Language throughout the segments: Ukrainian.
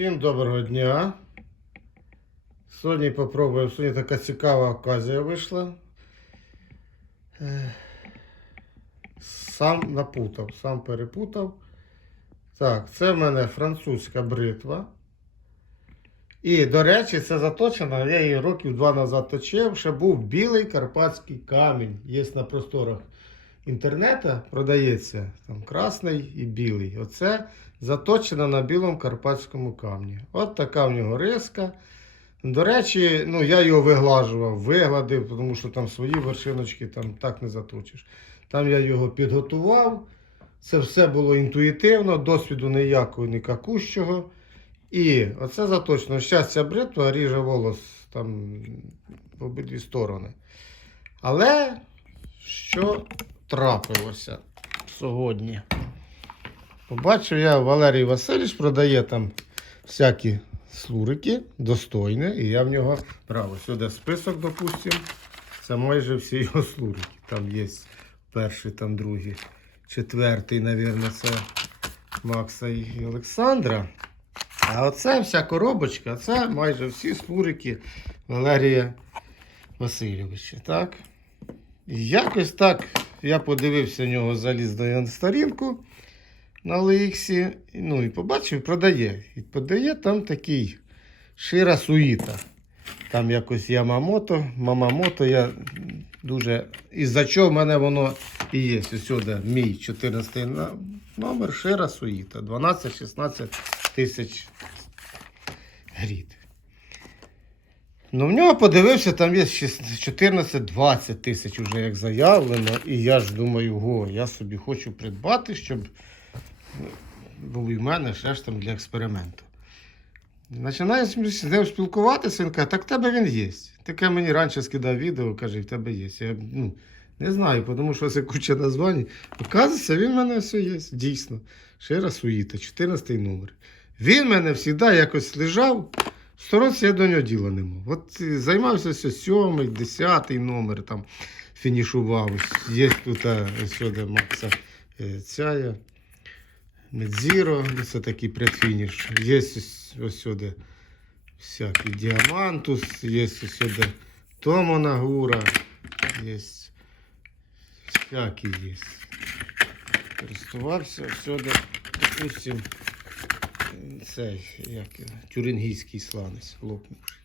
Всім доброго дня. Сьогодні попробуємо. Сьогодні така цікава оказія вийшла. Е, Сам напутав, сам перепутав. Так, це в мене французька бритва. І, до речі, це заточена. Я її років два назад точив. Ще був білий карпатський камінь. Є на просторах інтернету, продається там красний і білий. Оце заточена на білому карпатському камні. От така в нього риска. До речі, ну, я його виглажував, вигладив, тому що там свої вершиночки там так не заточиш. Там я його підготував. Це все було інтуїтивно, досвіду ніякого, ні какущого. І оце заточено. Ця бритва ріже волос там в обидві сторони. Але що трапилося сьогодні? Побачив я, Валерій Васильович продає там всякі слурики, достойні, і я в нього брав. Ось Сюди список, допустимо. Це майже всі його слурики. Там є перший, там другий, четвертий, мабуть, це Макса і Олександра. А оце вся коробочка, це майже всі слурики Валерія Васильовича. Так? І якось так я подивився в нього, заліз на сторінку на Лексі, ну і побачив, продає. І подає там такий Шира Суїта. Там якось Ямамото, Мамамото, я дуже. Із-за чого в мене воно і є. Сюди мій 14 на- номер Шира Суїта. 12-16 тисяч грід. Ну, в нього подивився, там є 14-20 тисяч уже як заявлено. І я ж думаю, го, я собі хочу придбати, щоб і в мене ще ж там для експерименту. Починаю з ним спілкуватися, він каже, так в тебе він є. Таке мені раніше скидав відео, каже, в тебе є. Я ну, не знаю, тому що це куча названь. Оказується, він в мене все є, дійсно. Шира Суїта, 14 номер. Він мене завжди якось лежав. В сторонці я до нього діла не мав. От е, займався сьомий, десятий номер там фінішував. Є тут ось сюди Макса е, ця є. Медзіро, це такий предфініш. Є ось, сюди всякий діамантус, є ось сюди Томонагура, є всякі є. Користувався сюди, допустим, цей як, тюрингійський сланець лопнувший.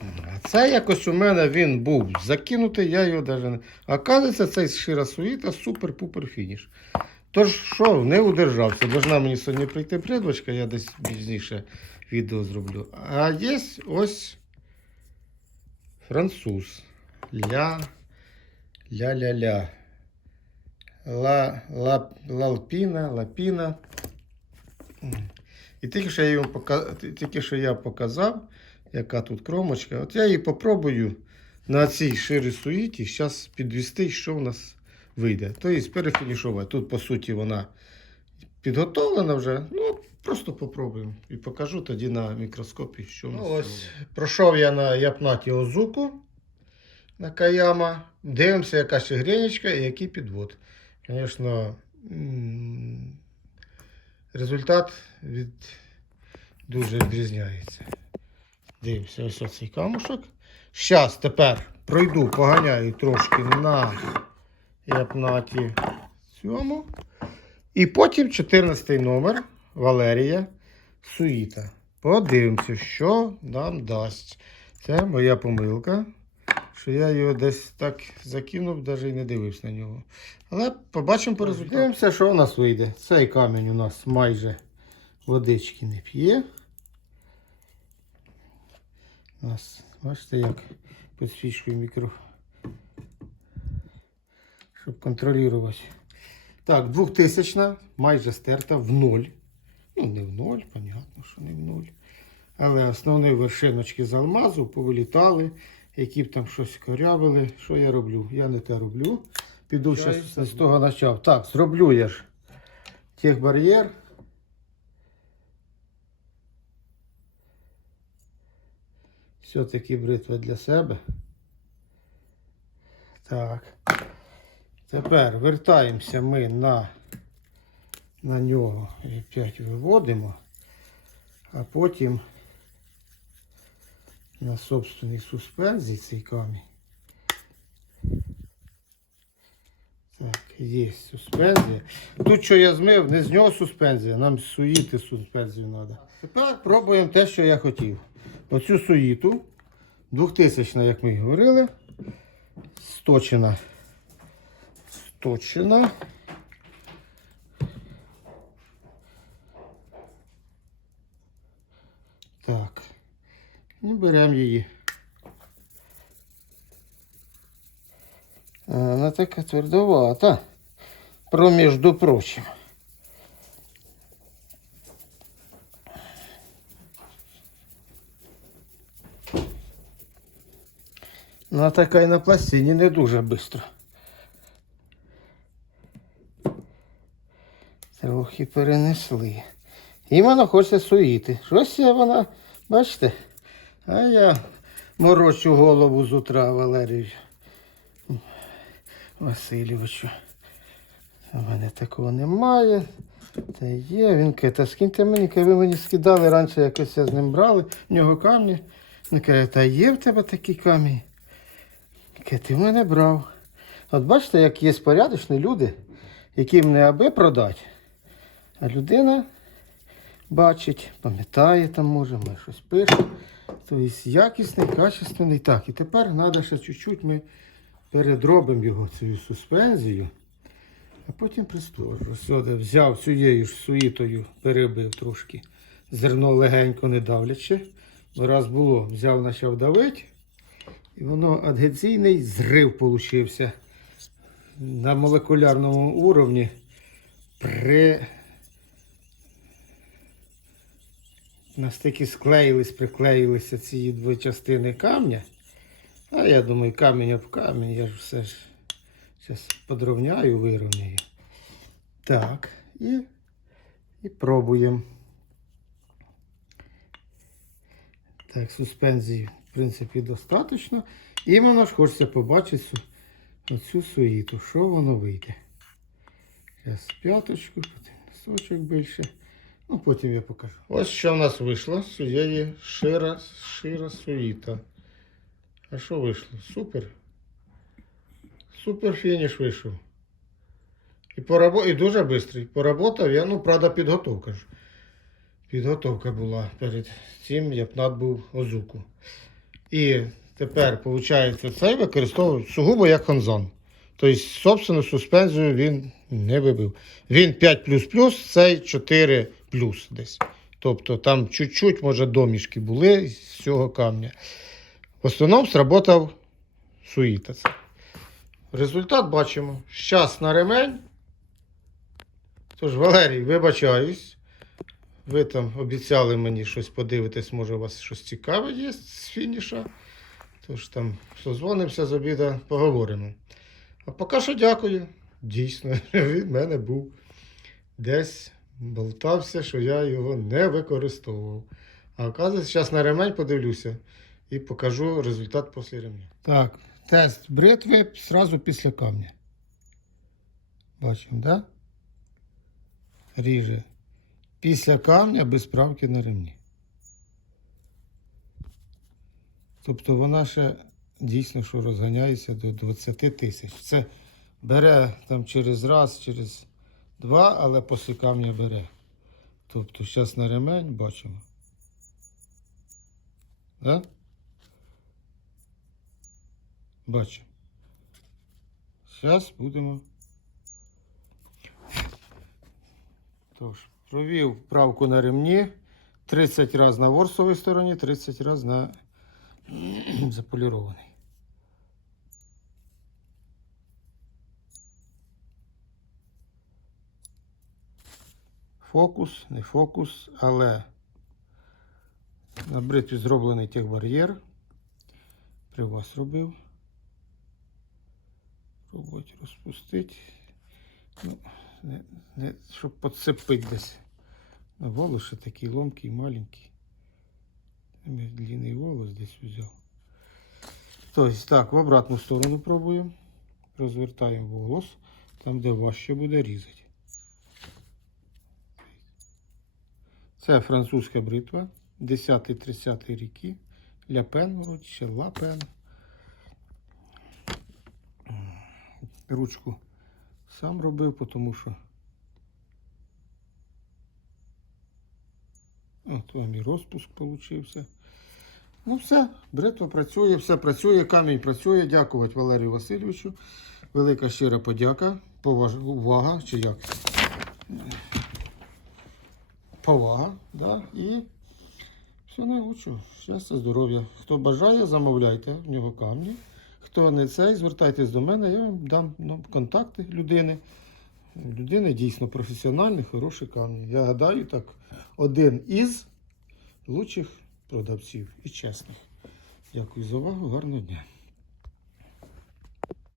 А це якось у мене він був закинутий, я його навіть Оказується, цей Ширасуїта супер-пупер фініш. Тож що, не удержався. Должна мені сьогодні прийти придбачка, я десь пізніше відео зроблю. А є ось француз. Ля. Ля-ля-ля. Ла, ла, лалпіна, лапіна. І тільки що я йому пока... тільки що я показав, яка тут кромочка. От я її попробую на цій ширі суїті зараз підвести, що в нас вийде. Тобто перефінішувати. Тут, по суті, вона підготовлена вже. Ну, просто попробуємо. І покажу тоді на мікроскопі, що. Ну, ось пройшов я на Япнаті Озуку на Каяма. Дивимося, яка ще і який підвод. Звісно, результат від... дуже відрізняється. Дивимося, ось оцей камушок. Зараз тепер пройду, поганяю трошки на Япнаті цьому. І потім 14 номер Валерія Суїта. Подивимося, що нам дасть. Це моя помилка. Що я його десь так закинув, навіть і не дивився на нього. Але побачимо по результату. Дивимося, що у нас вийде. Цей камінь у нас майже водички не п'є. У нас, бачите, як підсвічує мікро. Щоб контролювати. Так, 2000 майже стерта в ноль. Ну, не в ноль, понятно, що не в ноль. Але основні вершиночки з алмазу повилітали, які б там щось корявили. Що я роблю? Я не те роблю. Піду ще з того почав. Так, зроблю я ж техбар'єр. Все-таки бритва для себе. Так. Тепер вертаємося ми на, на нього і опять виводимо. а потім на собственній суспензії цей камінь. Так, є суспензія. Тут що я змив, не з нього суспензія, нам суїти суспензію треба. Тепер пробуємо те, що я хотів. Оцю суїту, 2000, як ми говорили, сточена. Сточена. Так. І беремо її. А, Вона така твердовата. Проміж прочим. Вона така і на пластині не дуже швидко. Трохи перенесли. І вона хоче суїти. Щось вона, бачите? А я морочу голову з утра Валерію Васильовичу. У мене такого немає. Та є, він каже, та скиньте мені, каже, ви мені скидали раніше, якось я з ним брали, в нього камні. Він каже, та є в тебе такі камні? Каже, ти в мене брав. От бачите, як є порядочні люди, яким не аби продати, а людина бачить, пам'ятає там, може, ми щось пише. Тобто якісний, качественний. Так, і тепер треба ще чуть-чуть ми передробимо його цю суспензію, а потім присторжу. Взяв цією ж суїтою, перебив трошки зерно легенько не давлячи. Бо раз було, взяв, почав давити, і воно адгеційний зрив получився на молекулярному уровні при настільки склеїлись, приклеїлися ці дві частини камня. А я думаю, камінь об камінь, я ж все ж зараз подровняю, вирівняю. Так, і, і пробуємо. Так, суспензії, в принципі, достатньо. І воно ж хочеться побачити оцю суїту, що воно вийде. Зараз п'яточку, потім носочок більше. Ну, потім я покажу. Ось що в нас вийшло з цієї шира, шира суїта. А що вийшло? Супер. Супер фініш вийшов. І, порабо... і дуже швидкий. Поработав я, ну, правда, підготовка ж. Підготовка була перед цим, як над був озуку. І тепер, виходить, цей використовують сугубо як хонзон. Тобто, собственну суспензію він не вибив. Він 5 цей 4 десь. Тобто там чуть-чуть, може, домішки були з цього камня. В основному сработав суїта. Результат бачимо. Щас на ремень. Тож, Валерій, вибачаюсь. Ви там обіцяли мені щось подивитись, може у вас щось цікаве є з фініша. Тож там созвонимося з обіда, поговоримо. А поки що дякую. Дійсно, від мене був десь болтався, що я його не використовував. А оказується, зараз на ремень подивлюся і покажу результат після ремня. Так, тест бритви одразу після камня. Бачимо, так? Да? Ріже. Після камня без правки на ремні. Тобто вона ще дійсно що розганяється до 20 тисяч. Це бере там через раз, через два, але після камня бере. Тобто зараз на ремень бачимо. Да? Бачимо. Зараз будемо. Тож, провів правку на ремні. 30 разів на ворсовій стороні, 30 разів на заполірований. Фокус, не фокус, але на бритві зроблений техбар'єр. При вас робив. Пробувати розпустити. Ну, не, не, щоб підцепити десь. На волос ще такий ломкий, маленький. Там я длинний волос десь взяв. Тобто так, в обратну сторону пробуємо. Розвертаємо волос, там де важче буде різати. Це французька бритва. 10-30 ріки. Ляпен, вроді, ще лапен. Ручку сам робив, тому що. От вам і розпуск получився. Ну все, бритва працює, все працює, камінь працює. Дякувати Валерію Васильовичу. Велика щира подяка. Поваж... Увага, чи як? Повага, да? І все найкращого. Щастя, здоров'я. Хто бажає, замовляйте в нього камні. Хто не цей, звертайтесь до мене, я вам дам ну, контакти людини. Людини дійсно професіональні, хороші камні. Я гадаю, так, один із лучших продавців і чесних. Дякую за увагу, гарного дня.